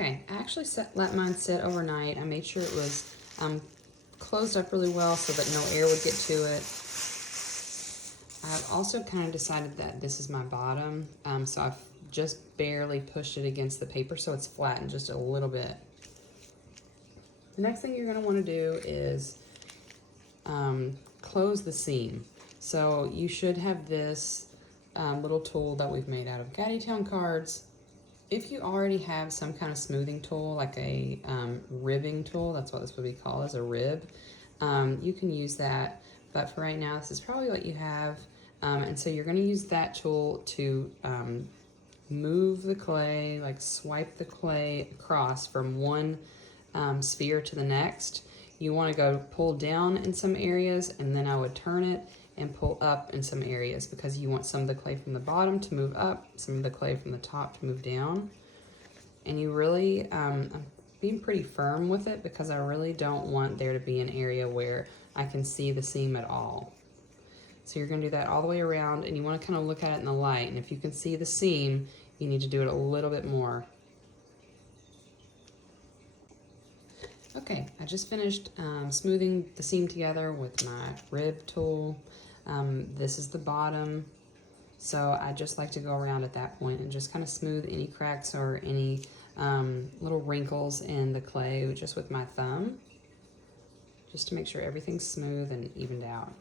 Okay, I actually let mine sit overnight. I made sure it was closed up really well so that no air would get to it. I've also kind of decided that this is my bottom, so I've just barely pushed it against the paper so it's flattened just a little bit. The next thing you're going to want to do is close the seam. So you should have this little tool that we've made out of Gaddytown cards. If you already have some kind of smoothing tool, like a ribbing tool, that's what this would be called, as a rib, you can use that. But for right now, this is probably what you have. And so you're going to use that tool to move the clay, like swipe the clay across from one sphere to the next. You want to go pull down in some areas, and then I would turn it and pull up in some areas because you want some of the clay from the bottom to move up, some of the clay from the top to move down. And you really, I'm being pretty firm with it because I really don't want there to be an area where I can see the seam at all. So you're going to do that all the way around, and you want to kind of look at it in the light, and if you can see the seam, you need to do it a little bit more. Okay, I just finished smoothing the seam together with my rib tool. This is the bottom, so I just like to go around at that point and just kind of smooth any cracks or any little wrinkles in the clay just with my thumb, just to make sure everything's smooth and evened out.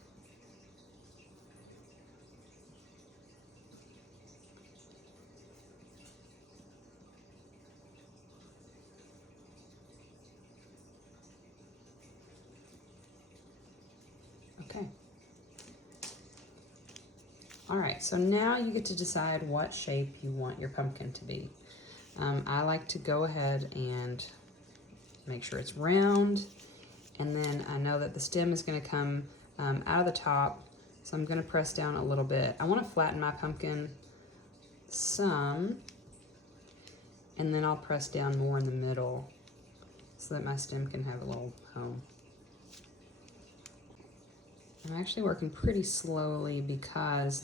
Okay. All right, so now you get to decide what shape you want your pumpkin to be. I like to go ahead and make sure it's round, and then I know that the stem is going to come out of the top, so I'm going to press down a little bit. I want to flatten my pumpkin some, and then I'll press down more in the middle so that my stem can have a little home. I'm actually working pretty slowly because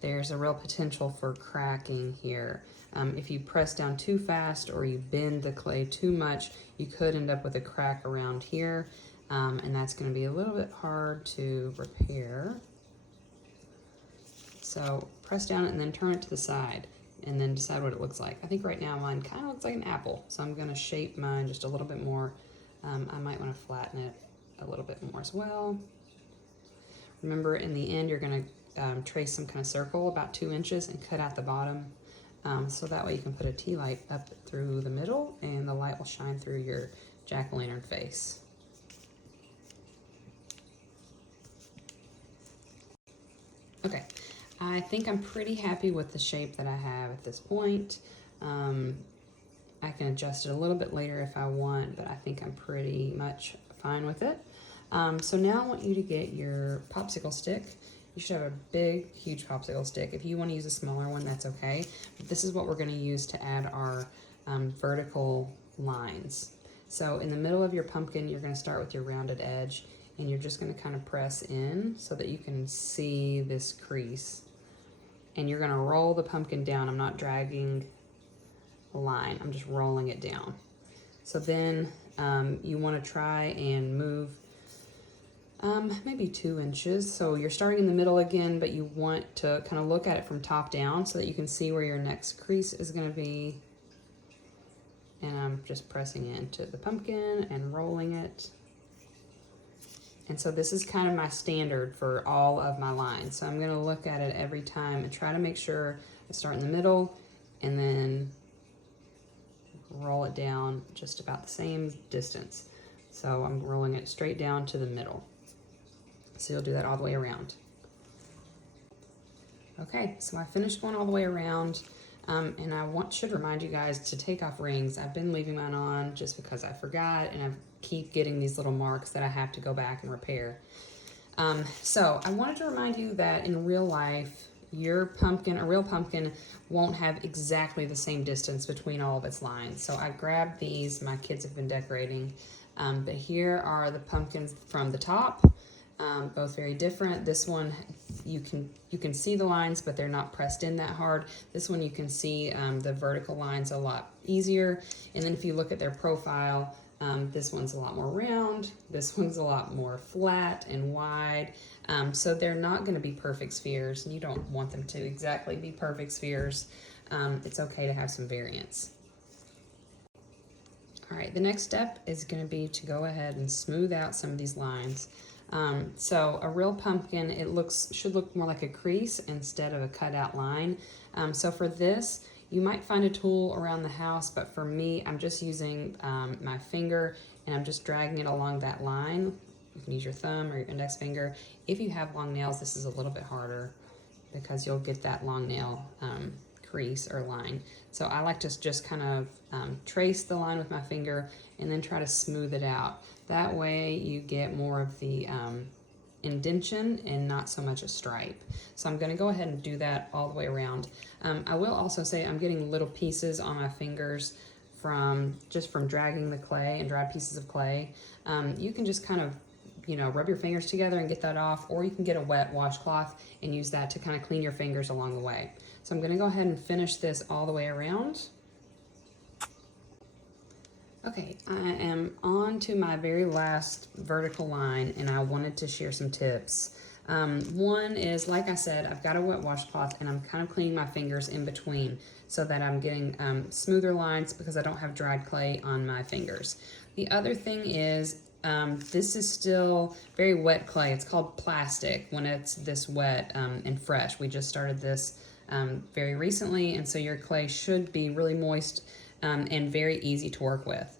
there's a real potential for cracking here. If you press down too fast or you bend the clay too much, you could end up with a crack around here, and that's going to be a little bit hard to repair. So press down and then turn it to the side and then decide what it looks like. I think right now mine kind of looks like an apple, so I'm going to shape mine just a little bit more. I might want to flatten it a little bit more as well. Remember, in the end, you're going to trace some kind of circle about 2 inches and cut out the bottom, so that way you can put a tea light up through the middle and the light will shine through your jack-o'-lantern face. Okay, I think I'm pretty happy with the shape that I have at this point. I can adjust it a little bit later if I want, but I think I'm pretty much fine with it. So now I want you to get your popsicle stick. You should have a big, huge popsicle stick. If you want to use a smaller one, that's okay. But this is what we're going to use to add our vertical lines. So in the middle of your pumpkin, you're going to start with your rounded edge, and you're just going to kind of press in so that you can see this crease. And you're going to roll the pumpkin down. I'm not dragging a line, I'm just rolling it down. So then you want to try and move maybe 2 inches. So you're starting in the middle again, but you want to kind of look at it from top down so that you can see where your next crease is going to be. And I'm just pressing into the pumpkin and rolling it. And so this is kind of my standard for all of my lines. So I'm going to look at it every time and try to make sure I start in the middle and then roll it down just about the same distance. So I'm rolling it straight down to the middle. So you'll do that all the way around. Okay, so I finished going all the way around, and I should remind you guys to take off rings. I've been leaving mine on just because I forgot, and I keep getting these little marks that I have to go back and repair. So I wanted to remind you that in real life, your pumpkin, a real pumpkin, won't have exactly the same distance between all of its lines. So I grabbed these, my kids have been decorating, but here are the pumpkins from the top. both very different. This one, you can see the lines, but they're not pressed in that hard. This one you can see the vertical lines a lot easier. And then if you look at their profile, this one's a lot more round. This one's a lot more flat and wide. So they're not going to be perfect spheres, and you don't want them to exactly be perfect spheres. It's okay to have some variance. All right, the next step is going to be to go ahead and smooth out some of these lines. So a real pumpkin, should look more like a crease instead of a cutout line. So for this, you might find a tool around the house, but for me, I'm just using my finger, and I'm just dragging it along that line. You can use your thumb or your index finger. If you have long nails, this is a little bit harder because you'll get that long nail crease or line. So I like to just kind of trace the line with my finger and then try to smooth it out. That way you get more of the indentation and not so much a stripe. So I'm going to go ahead and do that all the way around. I will also say I'm getting little pieces on my fingers from dragging the clay and dried pieces of clay. You can just kind of rub your fingers together and get that off, or you can get a wet washcloth and use that to kind of clean your fingers along the way. So I'm going to go ahead and finish this all the way around. Okay, I am on to my very last vertical line, and I wanted to share some tips. One is, like I said, I've got a wet washcloth and I'm kind of cleaning my fingers in between so that I'm getting smoother lines because I don't have dried clay on my fingers. The other thing is, this is still very wet clay. It's called plastic when it's this wet and fresh. We just started this very recently, and so your clay should be really moist and very easy to work with.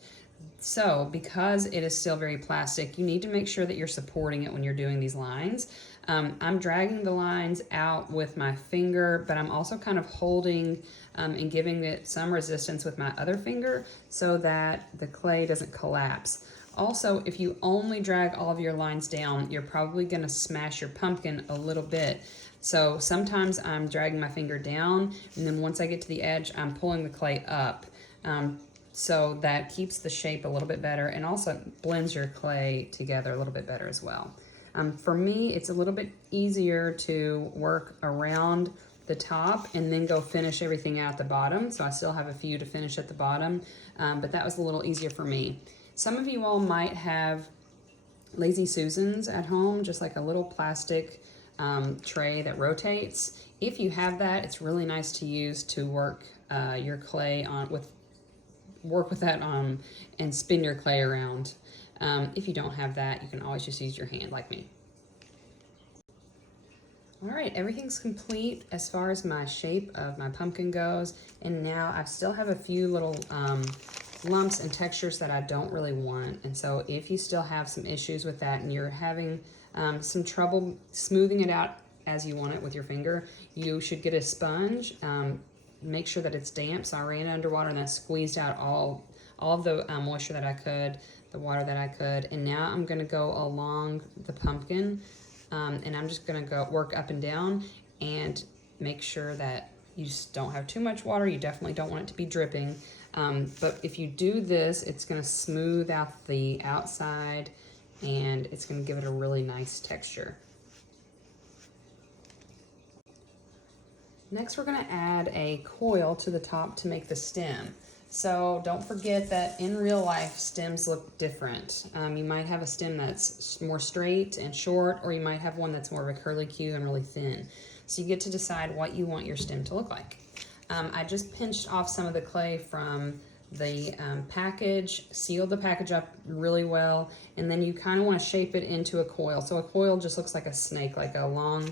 So because it is still very plastic, you need to make sure that you're supporting it when you're doing these lines. I'm dragging the lines out with my finger, but I'm also kind of holding and giving it some resistance with my other finger so that the clay doesn't collapse. Also, if you only drag all of your lines down, you're probably going to smash your pumpkin a little bit. So sometimes I'm dragging my finger down, and then once I get to the edge, I'm pulling the clay up. So that keeps the shape a little bit better and also blends your clay together a little bit better as well. For me, it's a little bit easier to work around the top and then go finish everything out at the bottom. So I still have a few to finish at the bottom, but that was a little easier for me. Some of you all might have Lazy Susans at home, just like a little plastic tray that rotates. If you have that, it's really nice to use to work your clay work with that and spin your clay around. If you don't have that, you can always just use your hand like me. All right, everything's complete as far as my shape of my pumpkin goes, and now I still have a few little lumps and textures that I don't really want. And so if you still have some issues with that and you're having some trouble smoothing it out as you want it with your finger, you should get a sponge. Make sure that it's damp. So I ran it underwater and I squeezed out all of the moisture that I could, the water that I could. And now I'm gonna go along the pumpkin and I'm just gonna go work up and down and make sure that you just don't have too much water. You definitely don't want it to be dripping. But if you do this, it's gonna smooth out the outside and it's gonna give it a really nice texture. Next, we're gonna add a coil to the top to make the stem. So don't forget that in real life, stems look different. You might have a stem that's more straight and short, or you might have one that's more of a curlicue and really thin. So you get to decide what you want your stem to look like. I just pinched off some of the clay from the package, sealed the package up really well, and then you kind of want to shape it into a coil. So a coil just looks like a snake, like a long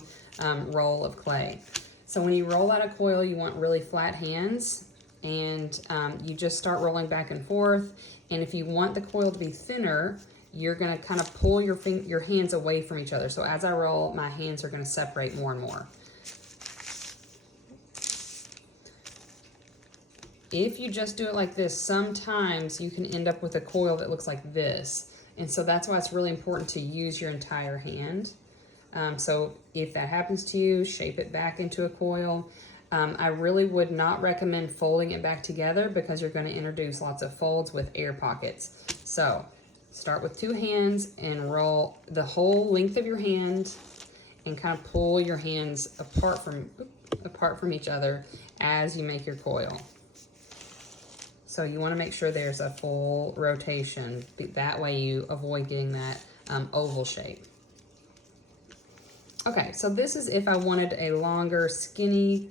roll of clay. So when you roll out a coil, you want really flat hands, and you just start rolling back and forth. And if you want the coil to be thinner, you're going to kind of pull your hands away from each other. So as I roll, my hands are going to separate more and more. If you just do it like this, sometimes you can end up with a coil that looks like this. And so that's why it's really important to use your entire hand. So if that happens to you, shape it back into a coil. I really would not recommend folding it back together because you're going to introduce lots of folds with air pockets. So Start with 2 hands and roll the whole length of your hand and kind of pull your hands apart from each other as you make your coil. So you want to make sure there's a full rotation. That way you avoid getting that oval shape. Okay, so this is if I wanted a longer, skinny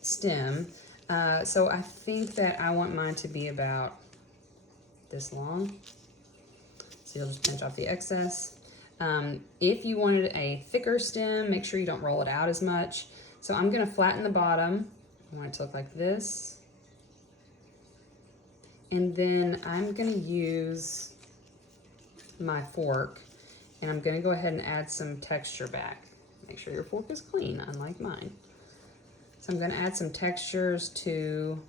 stem. So I think that I want mine to be about this long. So you'll just pinch off the excess. If you wanted a thicker stem, make sure you don't roll it out as much. So I'm gonna flatten the bottom. I want it to look like this. And then I'm gonna use my fork and I'm gonna go ahead and add some texture back. Make sure your fork is clean, unlike mine. So I'm gonna add some textures to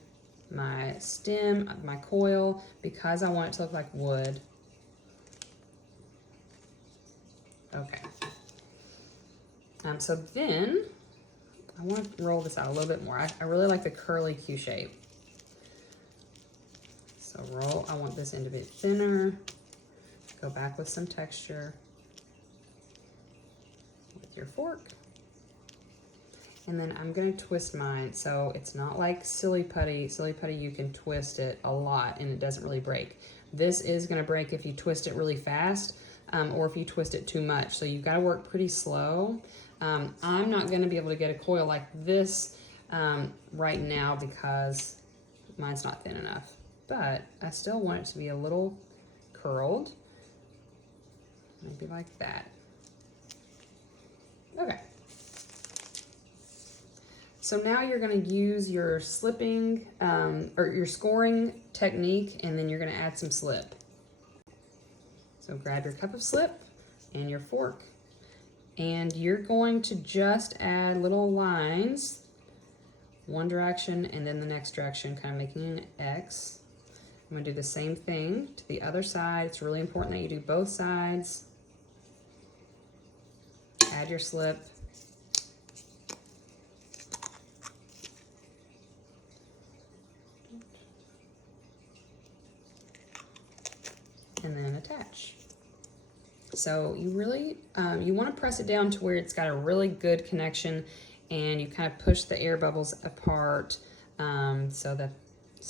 my stem, my coil, because I want it to look like wood. Okay. So then I want to roll this out a little bit more. I really like the curly Q shape. So roll, I want this end a bit thinner. Go back with some texture with your fork. And then I'm gonna twist mine so it's not like silly putty. Silly putty, you can twist it a lot and it doesn't really break. This is gonna break if you twist it really fast or if you twist it too much. So you've gotta work pretty slow. I'm not gonna be able to get a coil like this right now because mine's not thin enough, but I still want it to be a little curled, maybe like that. Okay. So now you're gonna use your slipping or your scoring technique, and then you're gonna add some slip. So grab your cup of slip and your fork, and you're going to just add little lines, one direction and then the next direction, kind of making an X. I'm gonna do the same thing to the other side. It's really important that you do both sides. Add your slip. And then attach. So you really, you want to press it down to where it's got a really good connection, and you kind of push the air bubbles apart so that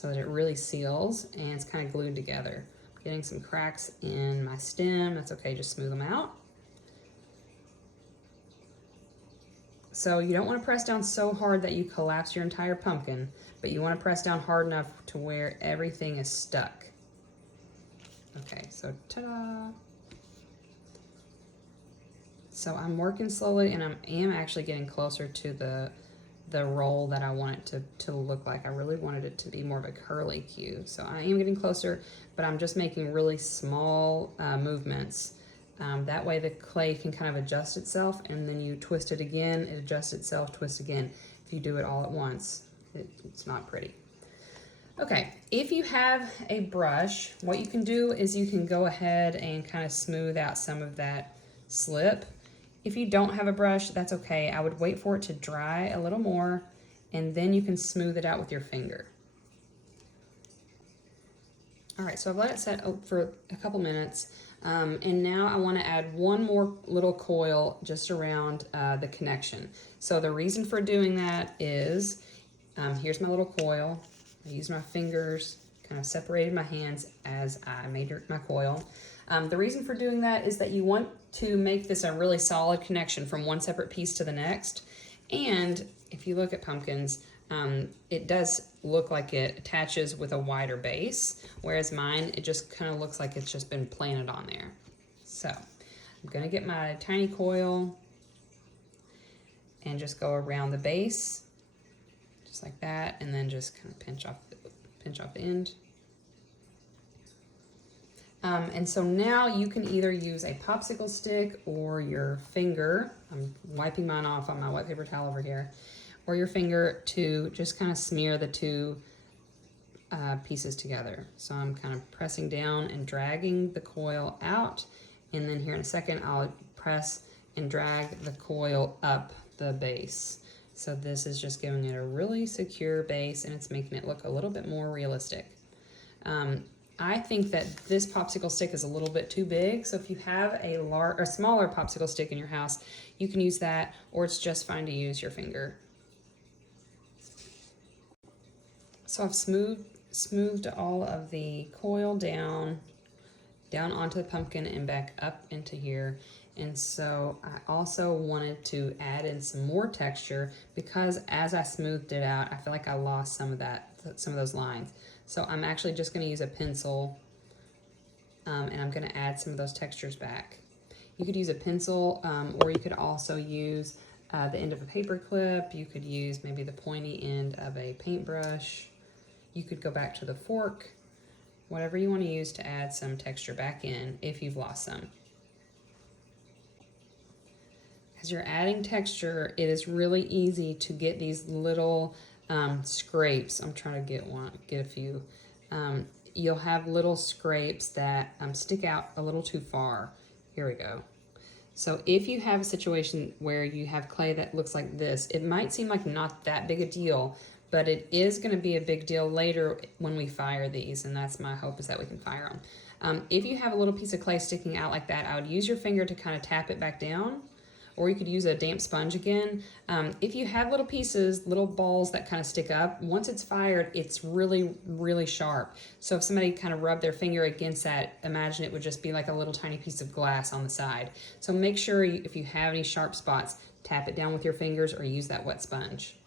it really seals and it's kind of glued together. I'm getting some cracks in my stem. That's okay, just smooth them out. So you don't want to press down so hard that you collapse your entire pumpkin, but you want to press down hard enough to where everything is stuck. Okay, so ta-da! So I'm working slowly, and I am actually getting closer to the roll that I want it to look like. I really wanted it to be more of a curly Q. So I am getting closer, but I'm just making really small movements. That way the clay can kind of adjust itself, and then you twist it again, it adjusts itself, twist again. If you do it all at once, it's not pretty. Okay, if you have a brush, what you can do is you can go ahead and kind of smooth out some of that slip. If you don't have a brush, that's okay. I would wait for it to dry a little more, and then you can smooth it out with your finger. All right, so I've let it set for a couple minutes, and now I want to add one more little coil just around the connection. So the reason for doing that is, here's my little coil. I used my fingers, kind of separated my hands as I made my coil. The reason for doing that is that you want to make this a really solid connection from one separate piece to the next. And if you look at pumpkins, it does look like it attaches with a wider base, whereas mine, it just kind of looks like it's just been planted on there. So I'm gonna get my tiny coil and just go around the base, just like that, and then just kind of pinch off the end. And so now you can either use a popsicle stick or your finger. I'm wiping mine off on my wet paper towel over here, or your finger to just kind of smear the two pieces together. So I'm kind of pressing down and dragging the coil out, and then here in a second I'll press and drag the coil up the base. So this is just giving it a really secure base, and it's making it look a little bit more realistic. I think that this popsicle stick is a little bit too big. So if you have a smaller popsicle stick in your house, you can use that, or it's just fine to use your finger. So I've smoothed all of the coil down onto the pumpkin and back up into here. And so I also wanted to add in some more texture because as I smoothed it out, I feel like I lost some of those lines. So I'm actually just going to use a pencil and I'm going to add some of those textures back. You could use a pencil or you could also use the end of a paper clip. You could use maybe the pointy end of a paintbrush. You could go back to the fork, whatever you want to use to add some texture back in if you've lost some. As you're adding texture, it is really easy to get these little scrapes. I'm trying to get a few. You'll have little scrapes that stick out a little too far. Here we go. So if you have a situation where you have clay that looks like this, it might seem like not that big a deal, but it is going to be a big deal later when we fire these, and that's my hope, is that we can fire them. If you have a little piece of clay sticking out like that, I would use your finger to kind of tap it back down, or you could use a damp sponge again. If you have little pieces, little balls that kind of stick up, once it's fired, it's really, really sharp. So if somebody kind of rubbed their finger against that, imagine it would just be like a little tiny piece of glass on the side. So make sure if you have any sharp spots, tap it down with your fingers or use that wet sponge.